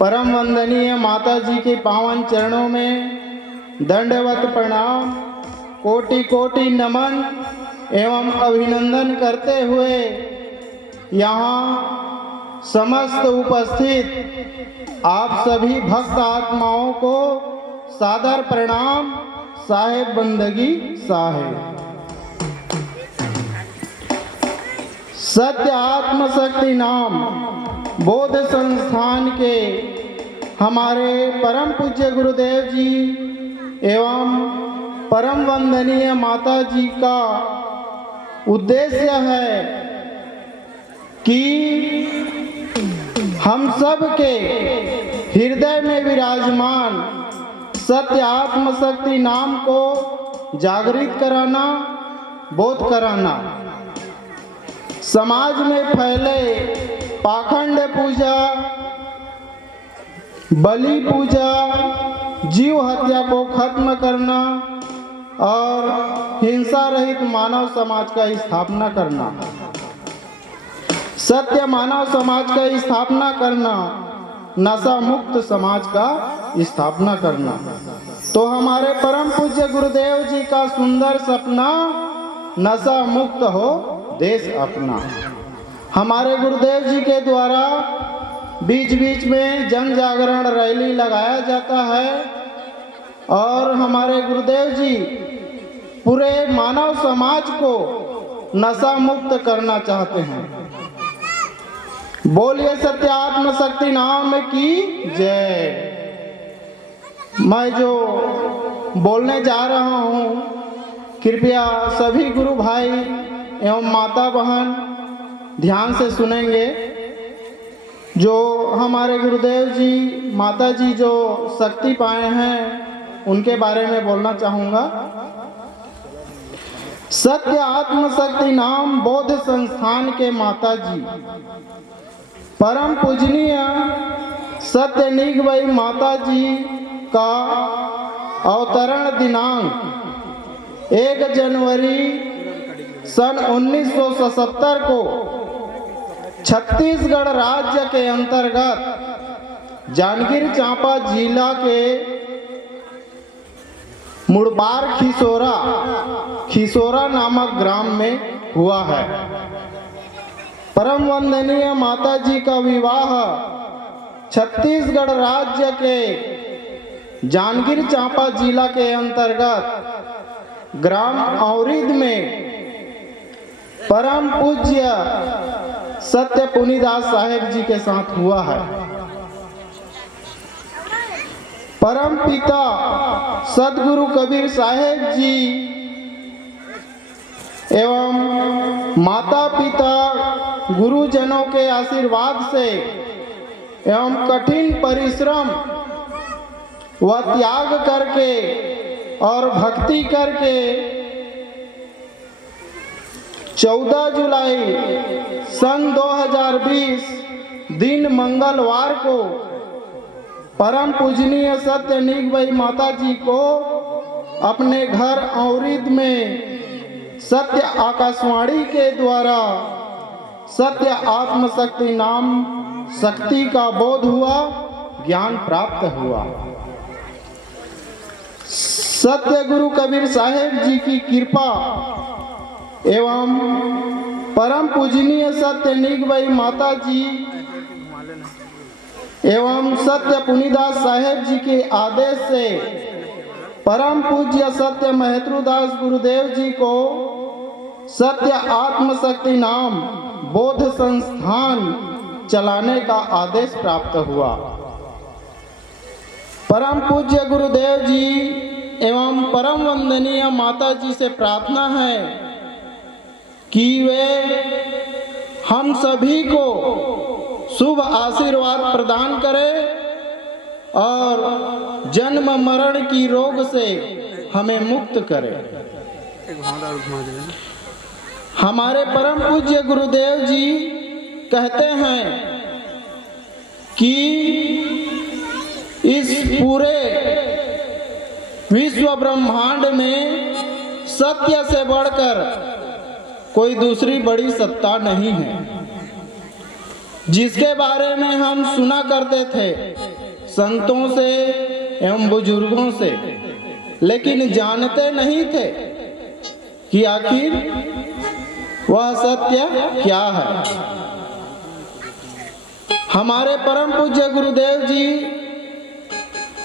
परम वंदनीय माता जी के पावन चरणों में दंडवत प्रणाम, कोटि कोटि नमन एवं अभिनंदन करते हुए यहाँ समस्त उपस्थित आप सभी भक्त आत्माओं को सादर प्रणाम। साहेब बंदगी साहेब। सत्य आत्मशक्ति नाम बौद्ध संस्थान के हमारे परम पूज्य गुरुदेव जी एवं परम वंदनीय माता जी का उद्देश्य है कि हम सब के हृदय में विराजमान सत्य आत्मशक्ति नाम को जागृत कराना, बोध कराना। समाज में फैले पाखंड पूजा, बलि पूजा, जीव हत्या को खत्म करना और हिंसा रहित मानव समाज का स्थापना करना, सत्य मानव समाज का स्थापना करना, नशा मुक्त समाज का स्थापना करना। तो हमारे परम पूज्य गुरुदेव जी का सुंदर सपना, नशा मुक्त हो देश अपना। हमारे गुरुदेव जी के द्वारा बीच बीच में जन जागरण रैली लगाया जाता है और हमारे गुरुदेव जी पूरे मानव समाज को नशा मुक्त करना चाहते हैं। बोलिए सत्य आत्मशक्ति नाम की जय। मैं जो बोलने जा रहा हूँ, कृपया सभी गुरु भाई एवं माता बहन ध्यान से सुनेंगे। जो हमारे गुरुदेव जी, माता जी जो शक्ति पाए हैं उनके बारे में बोलना चाहूँगा। सत्य आत्मशक्ति नाम बौद्ध संस्थान के माता जी परम पूजनीय सत्य निगवई माता जी का अवतरण दिनांक 1 जनवरी सन 1977 को छत्तीसगढ़ राज्य के अंतर्गत जांजगीर चांपा जिला के मुड़बार खिसोरा नामक ग्राम में हुआ है। परम वंदनीय माता जी का विवाह छत्तीसगढ़ राज्य के जांजगीर चांपा जिला के अंतर्गत ग्राम औरिद में परम पूज्य सत्य पुनिदास साहेब जी के साथ हुआ है। परम पिता सदगुरु कबीर साहेब जी एवं माता पिता गुरुजनों के आशीर्वाद से एवं कठिन परिश्रम व त्याग करके और भक्ति करके 14 जुलाई सन 2020 दिन मंगलवार को परम पूजनीय सत्य निगवई माता जी को अपने घर औरिद में सत्य आकाशवाणी के द्वारा सत्य आत्मशक्ति नाम शक्ति का बोध हुआ, ज्ञान प्राप्त हुआ। सत्य गुरु कबीर साहेब जी की कृपा एवं परम पूजनीय सत्य निगवई माता जी एवं सत्य पुनिदास साहेब जी के आदेश से परम पूज्य सत्य महत्रुदास गुरुदेव जी को सत्य आत्मशक्ति नाम बौद्ध संस्थान चलाने का आदेश प्राप्त हुआ। परम पूज्य गुरुदेव जी एवं परम वंदनीय माता जी से प्रार्थना है कि वे हम सभी को शुभ आशीर्वाद प्रदान करें और जन्म मरण की रोग से हमें मुक्त करें। हमारे परम पूज्य गुरुदेव जी कहते हैं कि इस पूरे विश्व ब्रह्मांड में सत्य से बढ़कर कोई दूसरी बड़ी सत्ता नहीं है, जिसके बारे में हम सुना करते थे संतों से एवं बुजुर्गों से, लेकिन जानते नहीं थे कि आखिर वह सत्य क्या है। हमारे परम पूज्य गुरुदेव जी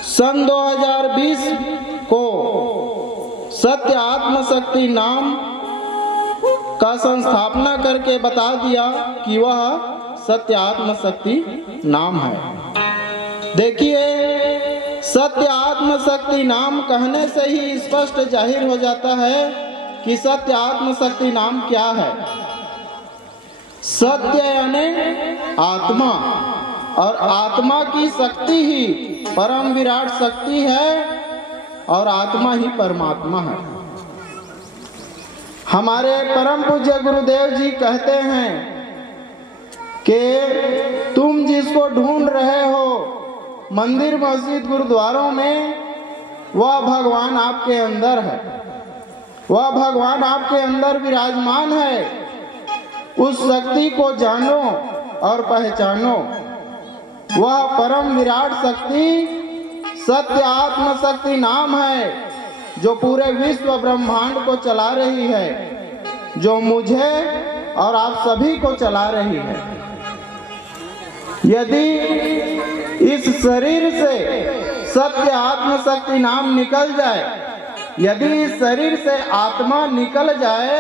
सन 2020 को सत्य आत्मशक्ति नाम का संस्थापना करके बता दिया कि वह सत्य आत्मशक्ति नाम है। देखिए, सत्य आत्मशक्ति नाम कहने से ही स्पष्ट जाहिर हो जाता है कि सत्य आत्मशक्ति नाम क्या है। सत्य यानी आत्मा, और आत्मा की शक्ति ही परम विराट शक्ति है और आत्मा ही परमात्मा है। हमारे परम पूज्य गुरुदेव जी कहते हैं कि तुम जिसको ढूंढ रहे हो मंदिर मस्जिद गुरुद्वारों में, वह भगवान आपके अंदर है, वह भगवान आपके अंदर विराजमान है। उस शक्ति को जानो और पहचानो। वह परम विराट शक्ति सत्य आत्मशक्ति नाम है, जो पूरे विश्व ब्रह्मांड को चला रही है, जो मुझे और आप सभी को चला रही है। यदि इस शरीर से सत्य आत्मशक्ति नाम निकल जाए, यदि इस शरीर से आत्मा निकल जाए,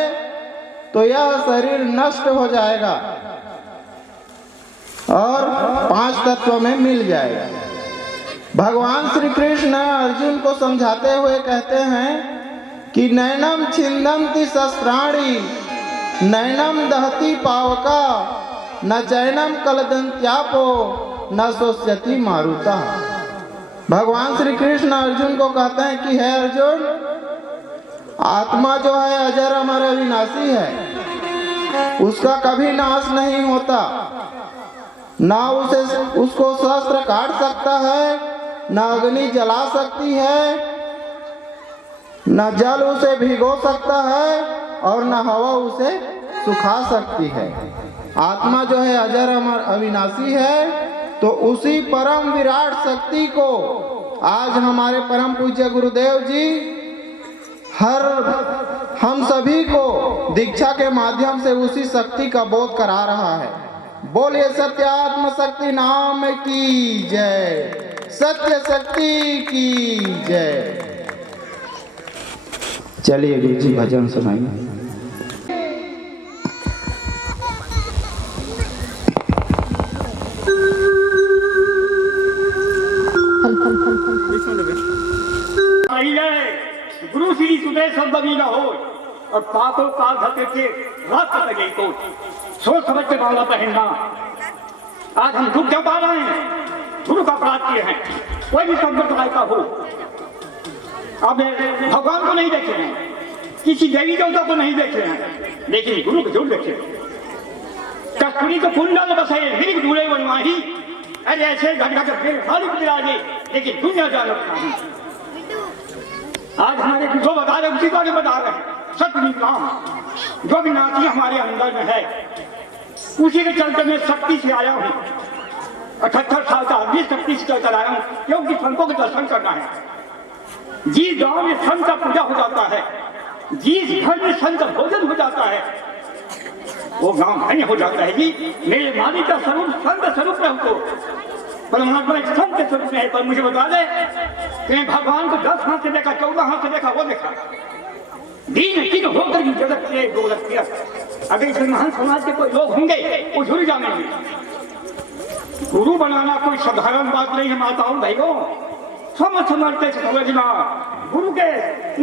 तो यह शरीर नष्ट हो जाएगा और 5 तत्व में मिल जाएगा। भगवान श्री कृष्ण अर्जुन को समझाते हुए कहते हैं कि नैनम छिंदन्ति शस्त्राणि नैनम दहति पावका न चैनम कलदन्त्यापो न शोष्यति मारुता। भगवान श्री कृष्ण अर्जुन को कहते हैं कि हे अर्जुन, आत्मा जो है अजर अमर अविनाशी है, उसका कभी नाश नहीं होता। ना उसको शस्त्र काट सकता है, ना अग्नि जला सकती है, ना जल उसे भिगो सकता है और ना हवा उसे सुखा सकती है। आत्मा जो है अजर अमर अविनाशी है। तो उसी परम विराट शक्ति को आज हमारे परम पूज्य गुरुदेव जी हम सभी को दीक्षा के माध्यम से उसी शक्ति का बोध करा रहा है। बोलिए सत्य आत्मशक्ति नाम की जय, सत्य शक्ति की जय। चलिए गुरु जी भजन सुनाइए। गुरु श्री सुबह सब बगी न हो और पापों काल धरते थे रात तक लगे तो सोच समझ के माला पहनना। आज हम दुख क्यों पा रहे हैं? गुरु का अपराध किए हैं। कोई भी संप्रदाय का हो, अब भगवान को नहीं देखे हैं, किसी देवी देवता को नहीं देखे हैं, लेकिन गुरु को जरूर देखे। कस्तूरी तो कुंडल बसे मिर्ग दूरे बनवाही, अरे ऐसे घटना के विराजे, लेकिन दुनिया जानत नहीं। आज हमारे जो बता रहे उसी को नहीं बता रहे। सत्य नाम जो भी नाती हमारे अंदर में है, उसी के चलते मैं शक्ति से आया हूँ। 78 साल का आदमी शक्ति से चलकर आया हूँ, क्योंकि संतों के दर्शन करना है। जिस गांव में संत का पूजा हो जाता है, जिस घर में संत भोजन हो जाता है, वो गांव धन्य हो जाता है। जी मेरे मालिक का स्वरूप संत स्वरूप है। हमको परमात्मा एक संत के स्वरूप में है। पर मुझे बता दे कि भगवान को 10 हाथ से देखा, 14 हाथ से देखा, वो देखा दीन तीन होकर भी जगत के गोलक किया। अगर इस महान समाज के कोई लोग होंगे वो जरूर जानेंगे। गुरु बनाना कोई साधारण बात नहीं है। माताओं भाइयों, समझते समझना, गुरु के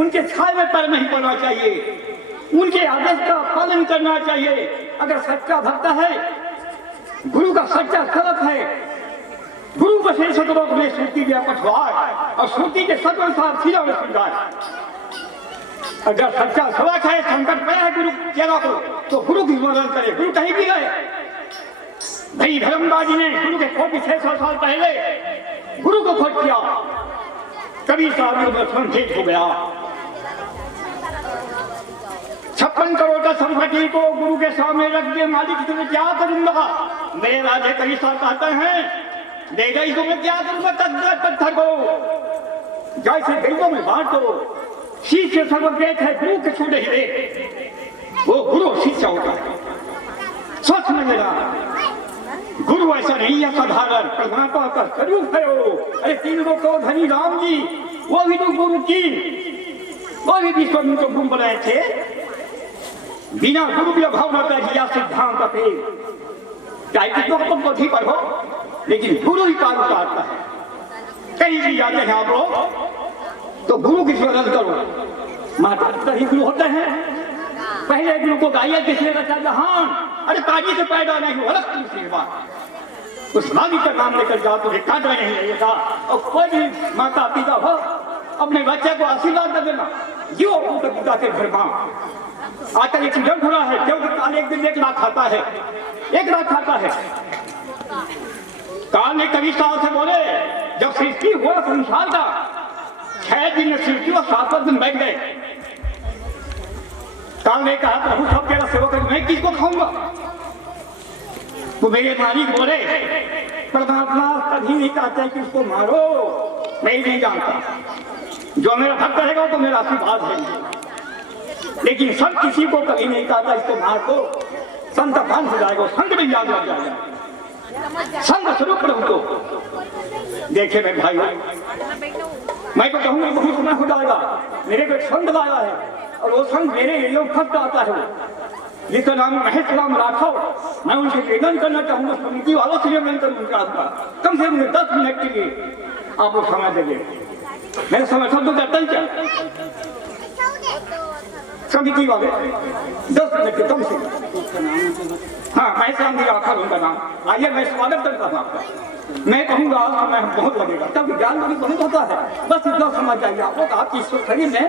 उनके छाए में पैर नहीं पड़ना चाहिए, उनके आदेश का पालन करना चाहिए। अगर सच्चा भक्त है, गुरु का सच्चा सेवक है, गुरु को से सतलोक में श्रुति व्यापक हुआ और श्रुति के सदनुसार सीधा में सुन जाए। अगर सच्चा सेवक है, संकट में है गुरु जगह को, तो गुरु की स्मरण करे। गुरु कहीं भी गए, भाई धर्मबाजी ने गुरु के खोज 600 साल पहले गुरु को खोज किया, कभी साधु में संकेत हो गया। 56 करोड़ का संपत्ति को गुरु के सामने रख दिए, मालिक तुम्हें क्या करूंगा? मेरे राजे कई साल कहते हैं दे गई तो मैं क्या करूंगा पत्थर को, जैसे गरीबों में बांटो, शिष्य सर्ववेद है, गुरु के छूटे ही दे, वो गुरु शिष्य होता है। सच में मेरा गुरु ऐसा नहीं है साधारण, परमात्मा का स्वरूप है वो। अरे तीन लोग तो धनी राम जी, वो भी तो गुरु की, वो भी विश्व को गुरु बनाए थे। बिना गुरु के भाव न दिया सिद्धांत पे, चाहे कितना तुम पोथी पढ़ो, लेकिन गुरु ही पार उतारता है। कहीं भी जाते हैं आप लोग तो गुरु की स्मरण करो। माता पिता ही गुरु होते हैं। पहले गुरु को गाइए किसने रचा जहान, अरे काजी से पैदा नहीं हुआ, अलग दूसरी बात। उस नागी का नाम लेकर जाओ तो काटा नहीं लगेगा। और कोई भी माता पिता हो, अपने बच्चे को आशीर्वाद कर देना, जो पिता के घर में आजकल एक जंग हो रहा है, जो काल एक दिन 1 लाख खाता है, 1 लाख खाता है। काल ने कभी साल से बोले, जब सृष्टि हुआ संसार का, 6 दिन में सृष्टि और 7 दिन बैठ गए। काल ने कहा प्रभु सब तेरा सेवक है, मैं किसको खाऊंगा? तो मेरे मालिक बोले, परमात्मा कभी नहीं कहता कि उसको मारो, मैं नहीं जानता, जो मेरा भक्त रहेगा तो मेरा आशीर्वाद है। लेकिन सब किसी को कभी नहीं कहता इसको मार दो, संत भान हो जाएगा, संत में याद लग जाएगा, संत स्वरूप प्रभु को। देखे मैं भाई, मैं तो कहूँगा बहुत समय हो जाएगा, मेरे को संत आया है और वो संत मेरे एरिया में फंस आता है, जिसका नाम महेश राम राठौर। मैं उनसे निवेदन करना चाहूंगा, समिति वालों से निवेदन करूंगा, कम से कम 10 मिनट के लिए आप लोग समय देंगे। मैं समय सब तो करता ही क्या, समिति वाले 10 मिनट के कम से कम। हाँ, महेश राम जी राठौर उनका नाम। आइए मैं स्वागत करता हूँ आपका। मैं कहूँगा समय बहुत लगेगा, तब ज्ञान भी बहुत होता है। बस इतना समझ जाइए आप लोग, आपकी ईश्वर शरीर में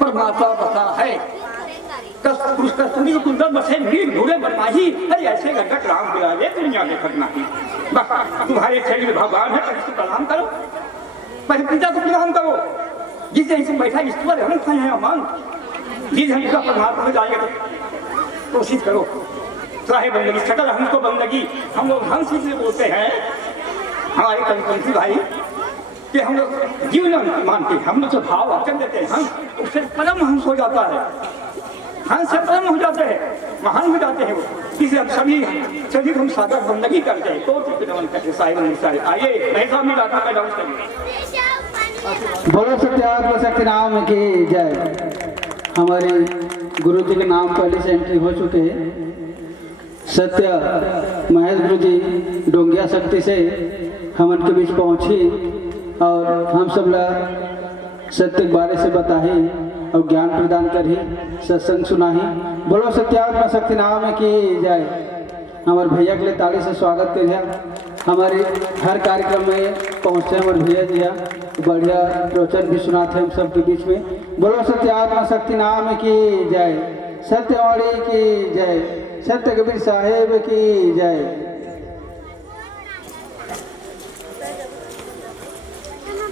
परमात्मा बसा है। ऐसे गट राम बिराजे दुनिया के घटना की, बस तुम्हारे शरीर में भगवान है, इसको प्रणाम करो, पहले पिता को प्रणाम करो, जिससे इसे बैठा ईश्वर है अमान, जिस हम इसका परमात्मा हो जाएगा तो कोशिश करो। चाहे बंदगी सकल हमको बंदगी, हम लोग हंस से बोलते हैं हमारे कंपनी भाई कि हम लोग जीवन मानते हैं, हम लोग जो भाव वचन देते हैं, हम उससे परम हंस हो जाता है, हंस से परम हो जाते हैं, महान हो जाते हैं वो। इसे हम सभी हम सादा बंदगी करते हैं, तो करते साहिब। आइए मैं सामने डाटा का डांस करिए। बोलो सत्यात्म शक्ति नाम की जय। हमारे गुरु जी के नाम पहले से एंट्री हो चुके हैं। सत्य महेश गुरु जी डोंगिया शक्ति से हम उनके बीच पहुंची और हम सब लोग सत्य के बारे से बताही और ज्ञान प्रदान करी, सत्संग सुनाही। बोलो सत्यात्म शक्ति नाम की जय। हमारे भैया के लिए ताली से स्वागत करिए। हमारे हर कार्यक्रम में पहुँचते हैं हमारे भैया जी, बढ़िया प्रवचन भी सुनाते हैं हम सबके बीच में। बोलो सत्यात्म शक्ति नाम की जय, सत्यवाणी की जय, सत्य कबीर साहेब की जय।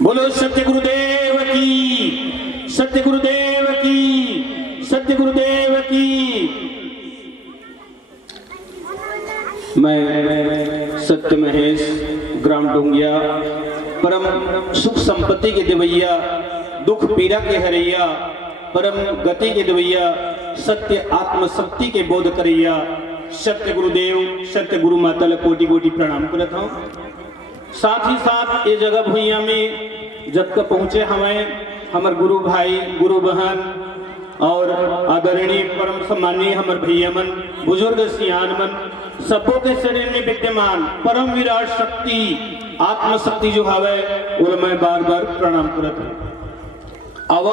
बोलो सत्य गुरुदेव की, सत्य गुरुदेव की, सत्य गुरुदेव की। मैं सत्य महेश, ग्राम डोंगिया, परम सुख संपत्ति के देवैया, दुख पीड़ा के हरैया, परम गति के देवैया, सत्य आत्म शक्ति के बोध करैया, सत्य गुरुदेव, सत्य गुरु माता ले कोटि कोटि प्रणाम करता हूँ। साथ ही साथ ये जगह भूइया में जब तक पहुँचे हमें हमारे गुरु भाई, गुरु बहन और आदरणीय परम सम्मानीय हमारे भैया मन, बुजुर्ग सियान मन, सबों के शरीर में विद्यमान परम विराट शक्ति आत्म शक्ति जो हवे वो मैं बार बार प्रणाम करता हूँ। अब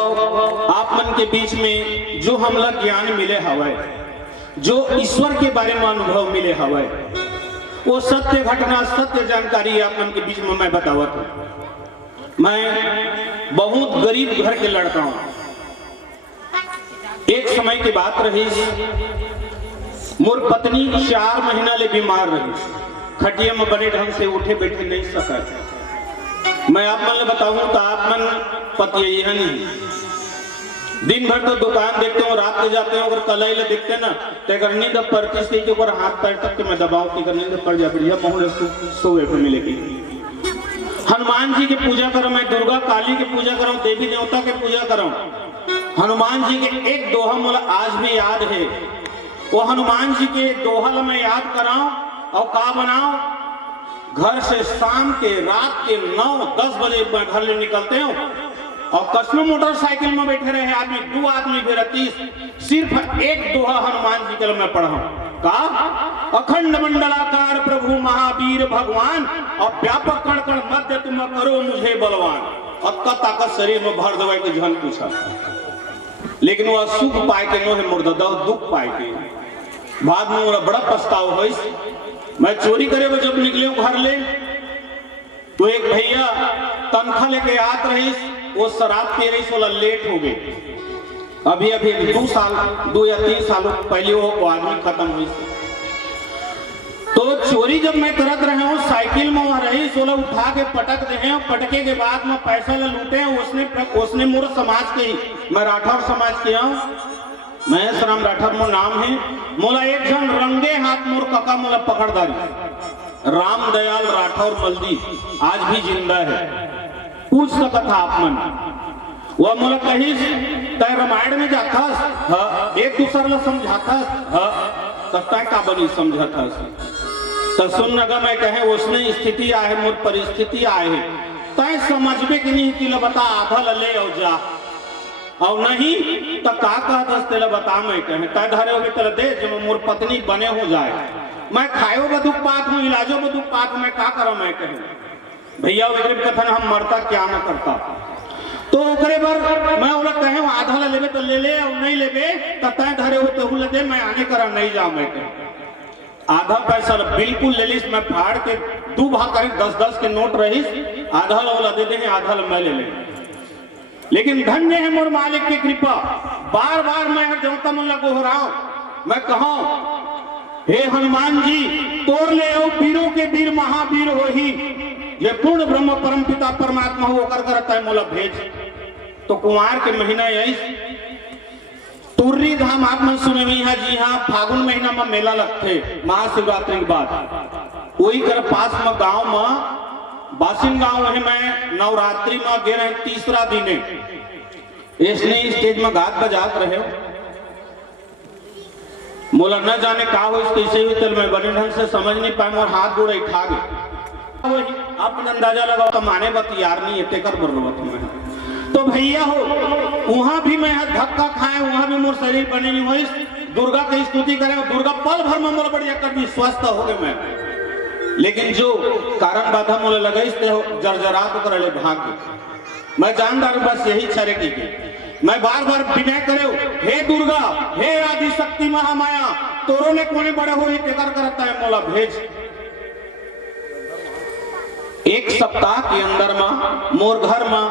आप मन के बीच में जो हमला ज्ञान मिले हवे, जो ईश्वर के बारे में अनुभव मिले हवे, वो सत्य घटना सत्य जानकारी आप मन के बीच में मैं बतावत हूँ। मैं बहुत गरीब घर के लड़का हूँ। एक समय की बात रही, मोर पत्नी 4 महीना ले बीमार रही, खटिया में बने ढंग से उठे बैठे नहीं सका। मैं आप मन बताऊं तो आप मन पति नहीं, दिन भर तो दुकान देखते हो, रात को जाते हो, अगर कलाई ले देखते ना तो नींद पड़ती के ऊपर हाथ पैर तक के मैं दबाव की नींद पड़ जा, बढ़िया मोहन सोए पे मिलेगी। हनुमान जी की पूजा करो, मैं दुर्गा काली की पूजा करूं, देवी देवता की पूजा करूं। हनुमान जी के एक दोहा मुझे आज भी याद है। वो हनुमान जी के दोहा मैं याद कराऊं और का बनाऊं। घर से शाम के रात के 9-10 बजे मैं घर ले निकलते हूँ और कसनो मोटरसाइकिल में बैठे रहे आदमी, 2 आदमी भी रहती, सिर्फ एक दोहा हनुमान जी के मैं पढ़ा का अखंड मंडलाकार प्रभु महावीर भगवान और व्यापक कण कण मध्य तुम करो मुझे बलवान। अक्का ताकत शरीर में भर दवाई के जहन पूछा, लेकिन वह सुख पाए के नो है मुर्दा दुख पाए के। बाद में मेरा बड़ा पछतावा हो। मैं चोरी करे वो जब निकले घर ले तो एक भैया तनखा लेके आत रही, वो शराब पी रही, सोला लेट हो गई। अभी 2 या 3 साल पहले वो आदमी खत्म हुई। तो चोरी जब मैं करत रहे हूँ, साइकिल में वहां रही, सोला उठा के पटक दे हैं। पटके के बाद में पैसा ले लूटे हैं। उसने मोर समाज के ही, मैं राठौर समाज के हूँ, महेश राम राठौर मोर नाम है। मोला एक जन रंगे हाथ मोर काका मोला पकड़दारी, राम दयाल राठौर मल्दी आज भी जिंदा है। पूछ सकता आप मन, वह मोला कही तय रामायण में जाथस, एक दूसर ला समझाथस, तब तय का बनी समझाथस। तो सुन नगा मैं कहे उसने स्थिति आए मोर परिस्थिति आए है, तय समझबे कि नहीं कि बता आधा ले और जा और नहीं तो का कहतस तेला बता। मैं कहे तय धरे हो तेला दे जब मोर पत्नी बने हो जाए। मैं खायो बदुक पात हूँ, इलाजो बदुक पात, मैं का करो। मैं कहे भैया कथन हम मरता क्या न करता। तो ओकरे बार मैं ओला कहे आधा ला लेबे तो ले ले और नहीं लेबे तो तय धरे हो तो ले दे, मैं आने करा नहीं जाऊं। मैं कहे आधा पैसा बिल्कुल ले लीस, मैं फाड़ के 2 भाग करे 10-10 के नोट रहीस, आधा ला दे दे, आधा ला मैं ले ले। लेकिन धन्य है मोर मालिक की कृपा। बार बार मैं हर जवता मुल्ला गोहराऊं, मैं कहूं हे हनुमान जी तोड़ ले ओ वीरों के वीर महावीर हो ही, ये पूर्ण ब्रह्म परम पिता परमात्मा हो कर करता है मोला भेज। तो कुमार के महीना यही तुर्री धाम आप मन सुने हुई है। जी हाँ, फागुन महीना में मेला लगते महाशिवरात्रि के बाद। वही कर पास में गांव में बासिन गांव है। मैं नवरात्रि में गे रहे 3रा दिन इसने स्टेज में गात बजात रहे, मोला न जाने का हो कैसे हुई तल मैं बने ढंग से समझ नहीं पाए, मोर हाथ गोड़ उठा गए। वही अपन अंदाजा लगाओ तो माने बत यार नहीं है कर बर्रवत में। तो भैया हो वहां भी मैं धक्का खाए, वहां भी मोर शरीर बने नहीं हुई। दुर्गा की स्तुति करे, दुर्गा पल भर में मोर बढ़िया कर दी, स्वस्थ हो गए मैं। लेकिन जो कारण बाधा मोले लगे जर्जरा तो कर ले भाग। मैं जानदार बस यही छरे की मैं बार बार विनय करे, हे दुर्गा हे आदि शक्ति महामाया तोरो ने कोने बड़े हो टेकर करता है मोला भेज। एक सप्ताह के अंदर में मोर घर में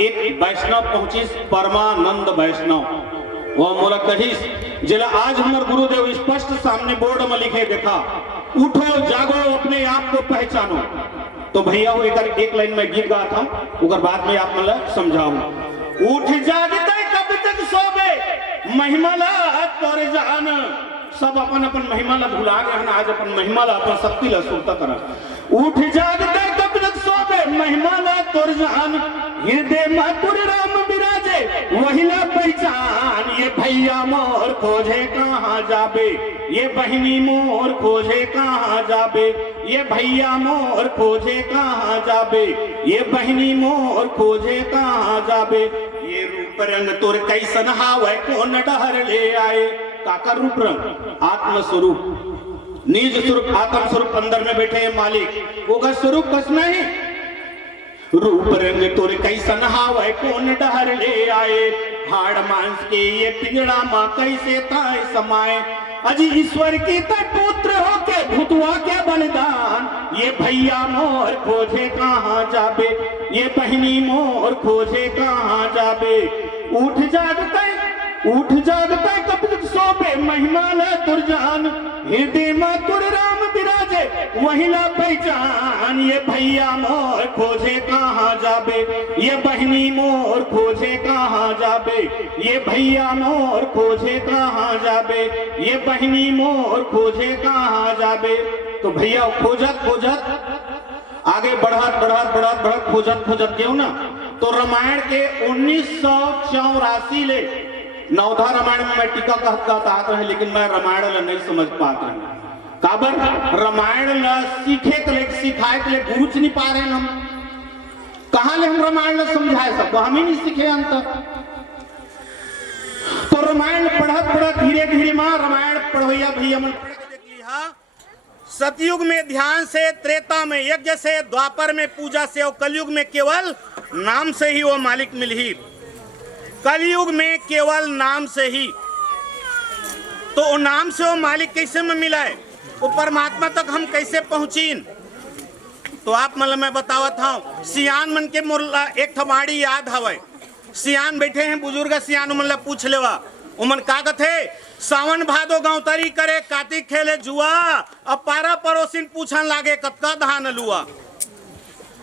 एक वैष्णव पहुंची, परमानंद वैष्णव। वह मोला कहिस जिला आज हमारे गुरुदेव स्पष्ट सामने बोर्ड में लिखे देखा, उठो जागो अपने आप को पहचानो। तो भैया वो एक लाइन में गीत गा था, उधर बाद में आप मतलब समझाऊं। उठ जागते कब तक सोबे महिमा ला तोर जान। सब अपन अपन महिमा ला भुला गए, आज अपन महिमा ला अपन शक्ति ला सुरता करा। उठ जागते कब तक सोबे महिमा ला तोर जान, हृदय मातुर राम विराजे वही ला पहचान। ये भैया मोर खोजे कहाँ जाबे, ये बहनी मोर खोजे कहाँ जाबे, ये भैया मोर खोजे कहाँ जाबे, ये बहनी मोर खोजे कहाँ जाबे। ये रूप रंग तोर कैसन हावे कौन डहर ले आए। काका रूप रंग आत्म स्वरूप निज स्वरूप आत्म स्वरूप अंदर में बैठे हैं मालिक, वो का स्वरूप कस नहीं। रूप रंग तोर कैसन हावे कौन डहर ले आए, हाड़ मांस के ये पिंजड़ा माँ कैसे ताए समाए। अजी ईश्वर की तय पुत्र हो के भूतवा के बलिदान। ये भैया मोर खोजे कहाँ जाबे, ये बहनी मोर खोजे कहाँ जाबे। उठ जागते कब तक सोबे महिमा ला तुर जान, हृदय मातुर राम विराजे वही ला पहचान। ये भैया मोर खोजे कहाँ जाबे, ये बहनी मोर खोजे कहाँ जाबे, ये भैया मोर खोजे कहाँ जाबे, ये बहनी मोर खोजे कहाँ जाबे। तो भैया खोजत खोजत आगे बढ़त खोजत क्यों ना, तो रामायण के 1984 ले नवधा रामायण में मैं टीका कहता रहे, लेकिन मैं रामायण ला नहीं समझ पात रहे। काबर रामायण ला सीखे के लिए सिखाए के लिए गुरु नहीं पा रहे हम, कहाँ ले हम रामायण ला समझाए सबको, हम ही नहीं सीखे अंत। तो रामायण पढ़त धीरे धीरे मां रामायण पढ़ोया भैया मन पढ़ के देख लिया। सतयुग में ध्यान से, त्रेता में यज्ञ से, द्वापर में पूजा से और कलयुग में केवल नाम से ही वो मालिक मिली। कलयुग में केवल नाम से ही, तो वो नाम से वो मालिक कैसे में मिला है, वो परमात्मा तक हम कैसे पहुंचीन। तो आप मतलब मैं बतावत हूं, सियान मन के मुर्ला एक थमाड़ी याद हवे, सियान बैठे हैं बुजुर्ग, सियान मन ला पूछ लेवा, उमन का कथे सावन भादो गौतरी करे, कार्तिक खेले जुआ, अब पारा पड़ोसिन पूछन लागे कतका धान लुआ।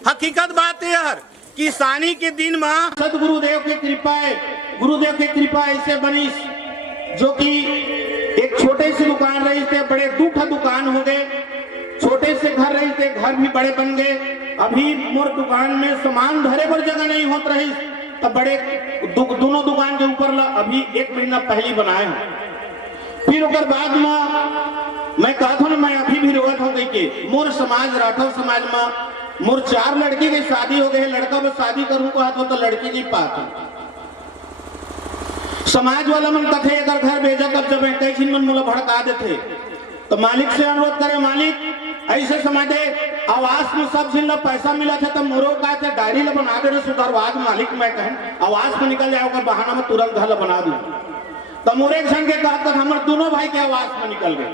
हकीकत बात है किसानी के दिन में सदगुरुदेव की कृपा है, गुरुदेव की कृपा ऐसे बनी जो कि एक छोटे से दुकान रही थे, बड़े दूठा दुकान हो गए, छोटे से घर रही थे, घर भी बड़े बन गए। अभी मोर दुकान में सामान धरे पर जगह नहीं होत रही, तब बड़े दोनों दुकान के ऊपर ला अभी 1 महीना पहले बनाए हैं। फिर ओकर बाद में मैं कहता हूँ, मैं अभी भी रोवत हो गई के मोर समाज राठौर समाज में मोर 4 लड़की की शादी हो गई, लड़का बस शादी करूँ कहत तो लड़की नहीं पाता। समाज वाला मन कथे अगर घर भेजा कब जब कैसी मन मोला भड़का देते, तो मालिक से अनुरोध करे, मालिक ऐसे समझ दे आवास में सब झिल पैसा मिला था, तब मोरो का थे डायरी ला बना दे सुधारवाद मालिक मैं कहें आवास में निकल जाए और बहाना में तुरंत घर ला बना दूं। तब मोरे एक संग के कहत तक हमारे दोनों भाई के आवास में निकल गए,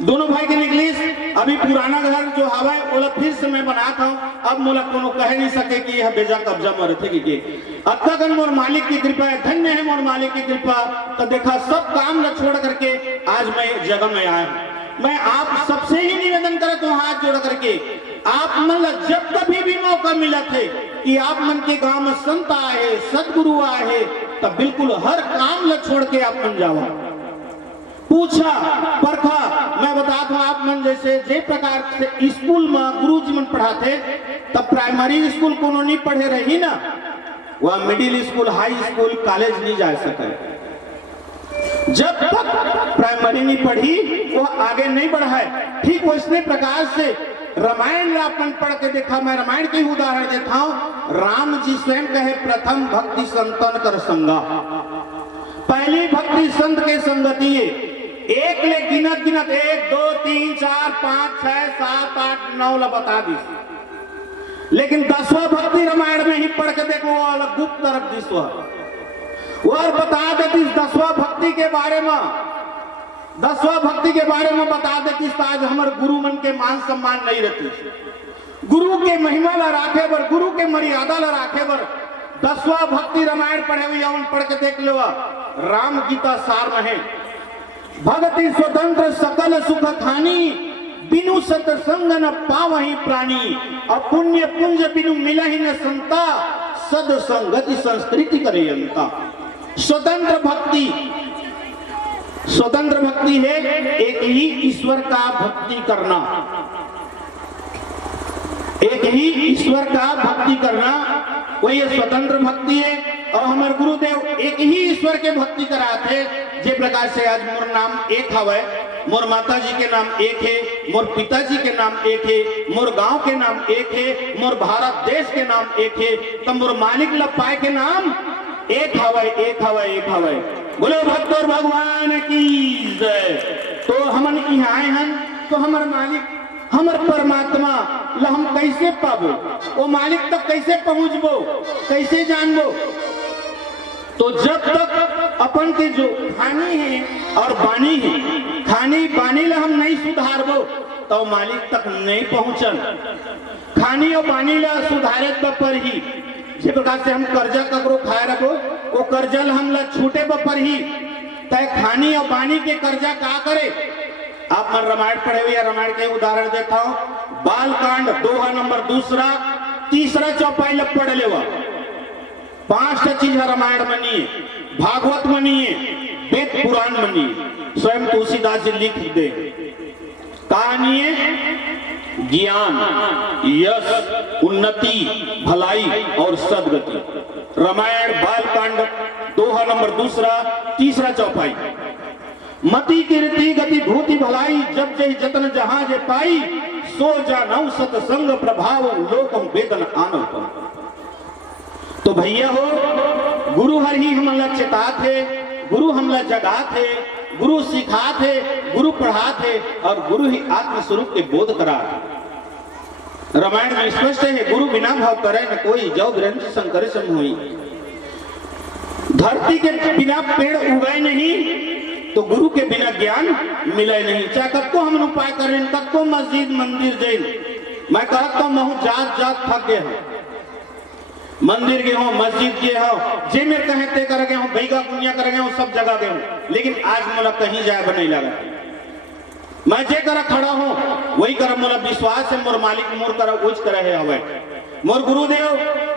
दोनों भाई के निकली। अभी पुराना घर जो हवा ओला फिर से मैं बनाता हूँ, अब मोला कोनो कह नहीं सके कि यह बेजा कब्जा में रहते कि अतकन मोर मालिक की कृपा है, धन्य है मोर मालिक की कृपा। तो देखा सब काम न छोड़ करके आज मैं जगह में आया हूँ। मैं आप सबसे ही निवेदन करता हूँ हाथ जोड़ करके, आप मन जब कभी भी मौका मिला थे कि आप मन के गांव में संत आए, सदगुरु आए, तब बिल्कुल हर काम ला छोड़ के आप मन जावा, पूछा परखा। मैं बताता हूँ आप मन जैसे जे प्रकार से स्कूल में गुरु जी मन पढ़ाते, तब प्राइमरी स्कूल कोनो नहीं पढ़े रही ना, वह middle school, high school, college नहीं जा सके। जब तक प्राइमरी नहीं पढ़ी वो आगे नहीं बढ़ा है। ठीक वैसे प्रकार से रामायण अपन पढ़ के देखा, मैं रामायण के उदाहरण देता हूँ। राम जी स्वयं कहे प्रथम भक्ति संतन कर संगा, पहली भक्ति संत के संगति है। एक ले गिनत 1 2 3 4 5 6 7 8 9 ला बता दी, लेकिन 10वां भक्ति रामायण में ही पढ़ के देखो अलग गुप्त तरफ दिसवा और बता देती 10वां भक्ति के बारे में, 10वां भक्ति के बारे में बता देती। आज हमारे गुरु मन के मान सम्मान नहीं रहती, गुरु के महिमा ला राखे बर, गुरु के मर्यादा ला राखे बर 10वां भक्ति रामायण पढ़े हुए यवन पढ़ के देख लो। राम गीता सार में है, भगति स्वतंत्र सकल सुख खानी, बिनु सतसंग न पावहि प्राणी, अपुण्य पुंज बिनु मिलहि न संता, सद संगति संस्कृति करे अंता। स्वतंत्र भक्ति, स्वतंत्र भक्ति है एक ही ईश्वर का भक्ति करना, एक ही ईश्वर का भक्ति करना, वही स्वतंत्र भक्ति है। और हमारे गुरुदेव एक ही ईश्वर के भक्ति कराते, जे प्रकार से आज मोर नाम एक हवे, मोर माता जी के नाम एक है, मोर पिताजी के नाम एक है, मोर गांव के नाम एक है, मोर भारत देश के नाम एक है, तो मोर मालिक लपाए के नाम एक हवे, एक हवे, एक हवे। बोलो भक्त और भगवान की जय। तो हमन यहाँ आए हैं, तो हमारे मालिक, हमारे परमात्मा ला हम कैसे पाबो, वो मालिक तक कैसे पहुंचबो, कैसे जानबो। तो जब तक अपन के जो खानी है और बानी है, खानी बानी ला हम नहीं सुधारबो तो मालिक तक नहीं पहुंचन। खानी और बानी ला सुधारे पर ही, जिस प्रकार से हम कर्जा ककरो खाए रखो, वो कर्जा हम ला छूटे पर ही, तय खानी और बानी के कर्जा का करे। आप मन रामायण पढ़े हुए, रामायण के उदाहरण देता हूँ। बालकांड 2 नंबर 2, 3 चौपाई ला पढ़ लेवा। 5 चीज रामायण मनी है, भागवत मनी है, वेद पुराण मनी है, स्वयं तुलसीदास जी लिख दे। कहानी है ज्ञान, यश, उन्नति, भलाई और सदगति। रामायण बालकांड दोहा नंबर 2, तीसरा चौपाई। मति कीर्ति गति भूति भलाई, जब जय जतन जहां जे पाई, सो जानौ सतसंग प्रभाव, लोकम वेदन आनंद। तो भैया हो, गुरु हर ही हमला चेता थे, गुरु हमला जगा थे, गुरु सिखा थे, गुरु पढ़ा थे और गुरु ही आत्मस्वरूप के बोध करा। रामायण में स्पष्ट है, गुरु बिना भाव करे न कोई, जो ग्रंथ शंकर सम हुई। धरती के बिना पेड़ उगाए नहीं, तो गुरु के बिना ज्ञान मिले नहीं। चाहे कब को हम उपाय करें, कब को मस्जिद मंदिर जैन, मैं कहता हूँ जात जात थक गए हो, मंदिर गए हो, मस्जिद गए हो, जे में कहते कर गए हो, भैगा पुनिया कर गए हो, सब जगह गए हो, लेकिन आज मोला कहीं जाए नहीं लगा। मैं जे कर खड़ा हूँ वही कर, मोला विश्वास है मोर मालिक मोर कर उच करे है हवे। मोर गुरुदेव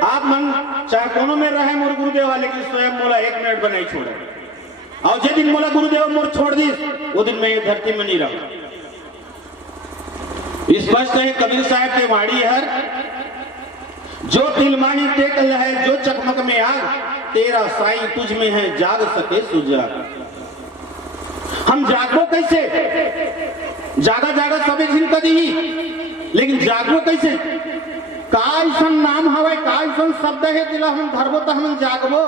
आप मन चाहे कोनो में रहे मोर गुरुदेव, लेकिन स्वयं मोला 1 मिनट पर नहीं छोड़े। और जे दिन मोला गुरुदेव मोर छोड़ दी, वो दिन मैं ये धरती में नहीं रहा। स्पष्ट है कबीर साहब के वाणी हर, जो तिलमानी ते कल है, जो चकमक में आग, तेरा साईं तुझ में है, जाग सके सुजाग। हम जागो कैसे? जागा जागा सबे झिन कदी, लेकिन जागो कैसे? का ऐसा नाम हवे, का ऐसा शब्द है दिला हम धरबो तो हम जागबो।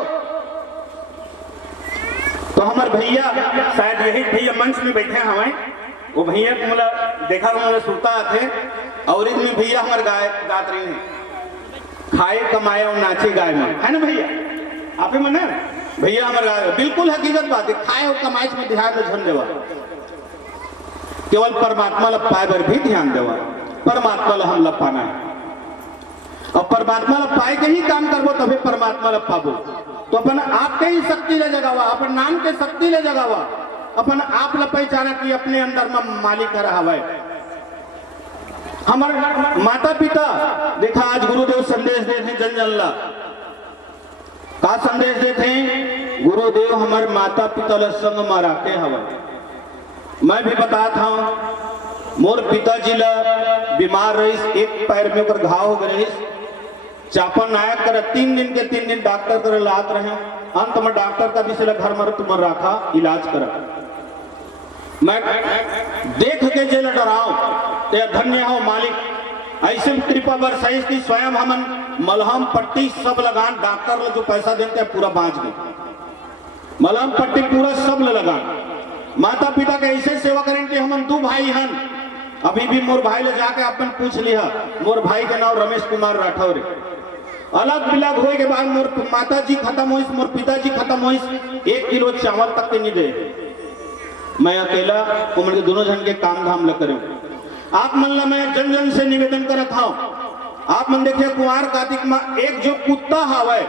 तो हमारे भैया शायद यही भैया मंच में बैठे हमें, वो भैया को मतलब देखा उन्होंने सुनता थे, और इनमें भैया हमारे गाय गात रही है, खाए कमाए और नाचे गाय में, है ना भैया? आप मन भैया हमारे गाय, बिल्कुल हकीकत बात है। खाए और कमाए में ध्यान झन देवा, केवल परमात्मा ला पाए पर भी ध्यान देवा। परमात्मा ला हम ला पाना है, और परमात्मा ला पाए के ही काम करबो तभी परमात्मा ला पाबो। तो अपन आप के ही शक्ति ले जगावा, अपन नाम के शक्ति ले जगावा, अपन आप ला पहचाना कि अपने अंदर में मालिक रहा है। हमारे माता पिता देखा आज गुरुदेव संदेश देते जन जन ला, का संदेश देते? गुरुदेव हमारे माता पिता ला संग में रखे हवा। मैं भी बताता हूँ, मोर पिताजी ला बीमार रही, एक पैर में ऊपर घाव हो गए, चापन नायक कर 3 दिन के 3 दिन डॉक्टर कर लात रहे। अंत में डॉक्टर का भी घर में तुम रखा इलाज कर। मैं देख के जेल डराओ ते धन्य हो मालिक, ऐसे कृपा बरसाई की स्वयं हमन मलहम पट्टी सब लगान, डॉक्टर जो पैसा देते हैं पूरा बांच गए, मलहम पट्टी पूरा सब लगान। माता पिता के ऐसे सेवा करें कि हमन 2 भाई हन, अभी भी मोर भाई ले जाके अपन पूछ लिया, मोर भाई का नाम रमेश कुमार राठौर। अलग बिलग होए के बाद मोर माता जी खत्म हुई, मोर पिताजी खत्म हुई, 1 किलो चावल तक के नहीं दे। मैं अकेला उम्र के दोनों जन के काम धाम ल करूं। आप मन ला मैं जन जन से निवेदन करत हूं, आप मन देखिए कुंवार कार्तिक में एक जो कुत्ता हवे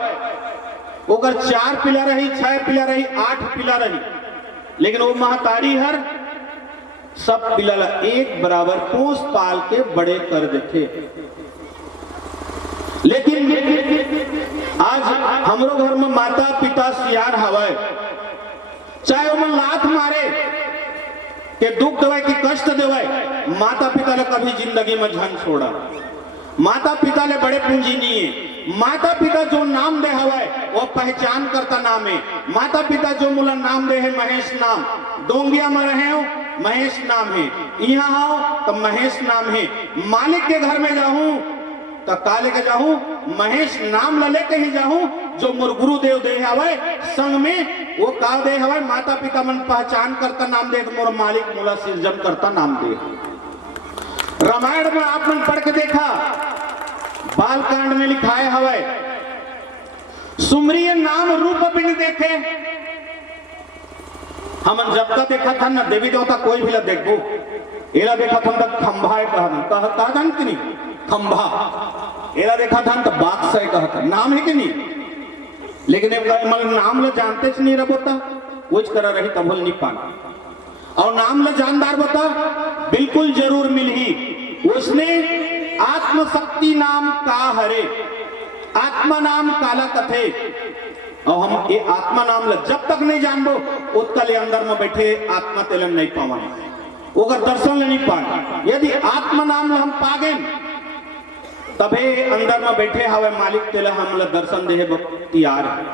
ओकर 4 पिला रही, 6 पिला रही, 8 पिला रही, लेकिन वो महतारी हर सब पिला एक बराबर पोस पाल के बड़े कर देते। लेकिन आज हमरो घर में माता पिता सियार हवे, चाहे वो लात मारे के दुख देवे कि कष्ट देवे, माता पिता ने कभी जिंदगी में झन छोड़ा। माता पिता ले बड़े पूंजी नहीं है। माता पिता जो नाम दे हवे वो पहचान करता नाम है। माता पिता जो मुला नाम दे है महेश नाम, डोंगिया में रहे हो महेश नाम है, यहाँ आओ तो महेश नाम है। मालिक के घर में जाऊं तो का लेके जाऊं, महेश नाम ला लेके ही जाऊं, जो मोर गुरुदेव दे हवे संग में वो का दे हवे, माता पिता मन पहचान करता नाम दे, मोर मालिक मोला सृजन करता नाम दे। रामायण में आप मन पढ़ के देखा, बालकांड में लिखाए हवे, सुमरिय नाम रूप बिन देखे। हमन जब तक देखा था ना देवी देवता कोई भी ला देखबो, एला देखा था तब खंभा कहा था कि नहीं, खंभा एला देखा था तो बादशाह कहा था, नाम है कि नहीं। लेकिन नाम ले जानते नहीं रह बोता, कुछ करा रही तब नहीं पाना, और नाम ले जानदार बता बिल्कुल जरूर मिल ही। उसने आत्मशक्ति नाम का हरे, आत्मा नाम काला कथे, और हम ये आत्मा नाम ले जब तक नहीं जानबो उत्कल अंदर में बैठे आत्मा तेलन नहीं पावा, ओकर दर्शन ले नहीं पाना। यदि आत्मा नाम हम पा तबे अंदर में बैठे हवे मालिक तेला हमला दर्शन देहे तैयार है।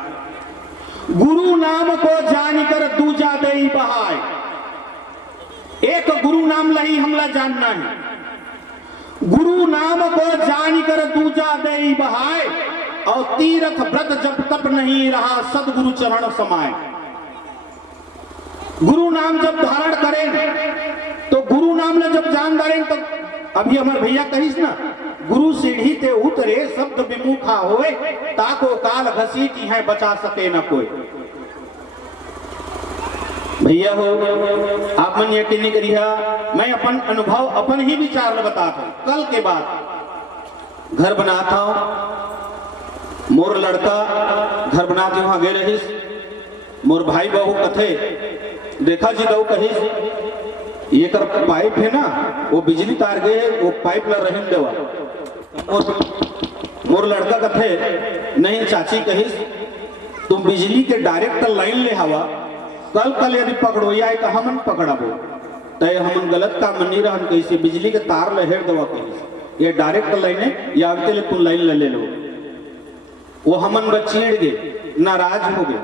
गुरु नाम को जान कर दूजा दे बहाय, एक गुरु नाम लही हमला जानना है। गुरु नाम को जान कर दूजा दे बहाय, और तीर्थ व्रत जब तप नहीं रहा सदगुरु चरण समाए। गुरु नाम जब धारण करें तो गुरु नाम ने जब जान धारें तो अभी हमारे भैया कहिस ना, गुरु सीढ़ी ते उतरे शब्द विमुखा होए, ताको काल घसीटी है बचा सके न कोई। भैया हो आप मन यकीन नहीं करिया, मैं अपन अनुभव अपन ही विचार बताता हूं। कल के बाद घर बनाता हूं, मोर लड़का घर बनाते वहां गए रहीस, मोर भाई बहू कथे देखा जी दो कहिस ये कर पाइप है ना वो बिजली तार गए, वो पाइप ला रहन देवा। मोर लड़का कथे नहीं चाची कहिस तुम बिजली के डायरेक्ट लाइन ले हवा, कल यदि पकड़ो आए तो हमन पकड़ाबो, तय हमन गलत काम नहीं रहन, कैसे बिजली के तार ले हेर देवा कहिस ये डायरेक्ट लाइन है या अंते ले तुम लाइन ले लो। वो हमन बचीड़ गए, नाराज हो गए।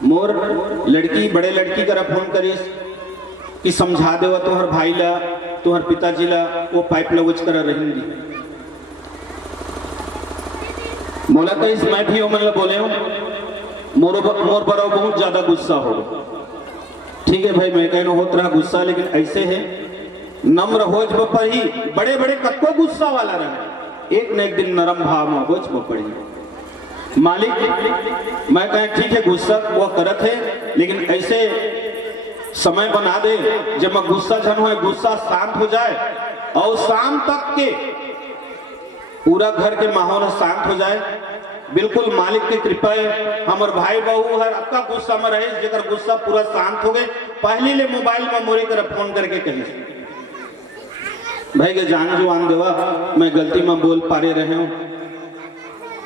मोर लड़की बड़े लड़की करा फोन करीस कि समझा देवा तोहर भाई ला तोहर पिताजी ला वो पाइप लगोच कर रहेंगी। मोला तो इस मैं भी मन बोले हूँ, मोर पर बहुत ज्यादा गुस्सा हो। ठीक है भाई मैं कहना होत रहा गुस्सा, लेकिन ऐसे है नम्र होज पर ही बड़े बड़े कत्को गुस्सा वाला रहे, एक न एक दिन नरम भाव में होज पड़ी। मालिक मैं कहें ठीक है गुस्सा वो करत है, लेकिन ऐसे समय बना दे जब मैं गुस्सा जन हो गुस्सा शांत हो जाए और शाम तक के पूरा घर के माहौल शांत हो जाए। बिल्कुल मालिक की कृपा है, हमारे भाई बहू हर आपका गुस्सा में रहे, जेकर गुस्सा पूरा शांत हो गए पहले ले मोबाइल में मोरे कर फोन करके कही भाई के जान जुआन देवा मैं गलती में बोल पारे रहे हूं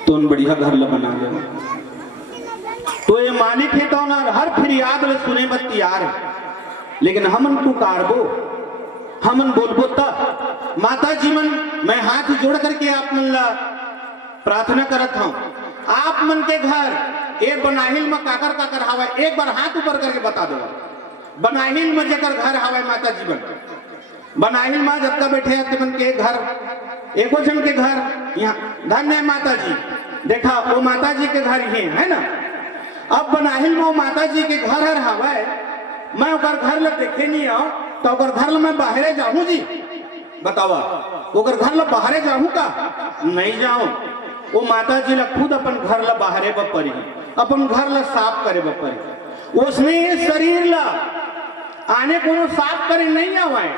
तो उन बढ़िया घर ला बना गया। तो ये मालिक है तो ना हर फरियाद ले सुने बत तैयार है, लेकिन हमन पुकारबो हमन बोलबो तब माता जी मन मैं हाथ जोड़ करके आप मन ला प्रार्थना करत हूं। आप मन के घर एक बनाहिल में काकर काकर हवा, एक बार हाथ ऊपर करके बता दो। बनाहिल में जेकर घर हवा माता जी मन, बनाहिल में जब बैठे आते मन के घर एको जन के घर यहाँ धन्य माता जी देखा वो माता जी के घर ही है ना। अब बनाहिल में वो माता जी के घर हर हवा, मैं ओकर घर ला देखे नहीं आओ तो ओकर घर ला मैं बाहरे जाऊं जी, बतावा ओकर घर ला बाहरे जाऊं का नहीं जाऊं। वो माता जी ला खुद अपन घर ला बाहरे बपरी, अपन घर ला साफ करे बपरी। उसने ये शरीर ला आने को साफ करे नहीं आवाए,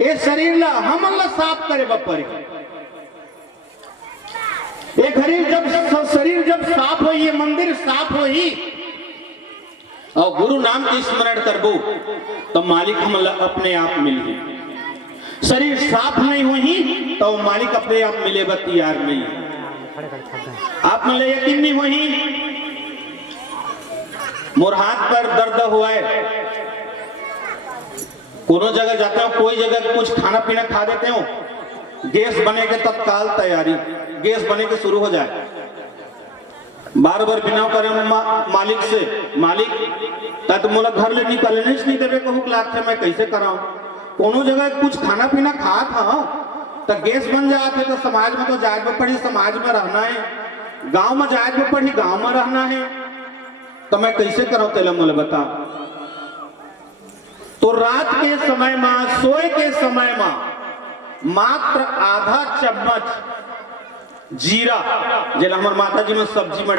ये शरीर ला हम ला साफ करे बपरी। ये शरीर जब साफ हो, ये मंदिर साफ हो ही और गुरु नाम की स्मरण करबो तो मालिक हम अपने आप मिल ही। शरीर साफ नहीं हो ही तो मालिक अपने आप मिले बा तैयार नहीं। आप मन यकीन नहीं हो ही मोर हाथ पर दर्द हुआ है, कोनो जगह जाते हो कोई जगह कुछ खाना पीना खा देते हो, गैस बने के तत्काल तैयारी, गैस बने के शुरू हो जाए। बार बार बिना करे मालिक से मालिक तो मोला घर ले निकलने नहीं देवे कहूँ लागते मैं कैसे कराऊं। कोनो जगह कुछ खाना पीना खा था तो गैस बन जाते तो समाज में तो जायज में पड़ी, समाज में रहना है, गांव में जायज में पड़ी, गांव में रहना है, तो मैं कैसे कराऊं तेला मोला बता। तो रात के समय में सोए के समय में मात्र आधा चम्मच जीरा जेला हमार माता जी में सब्जी में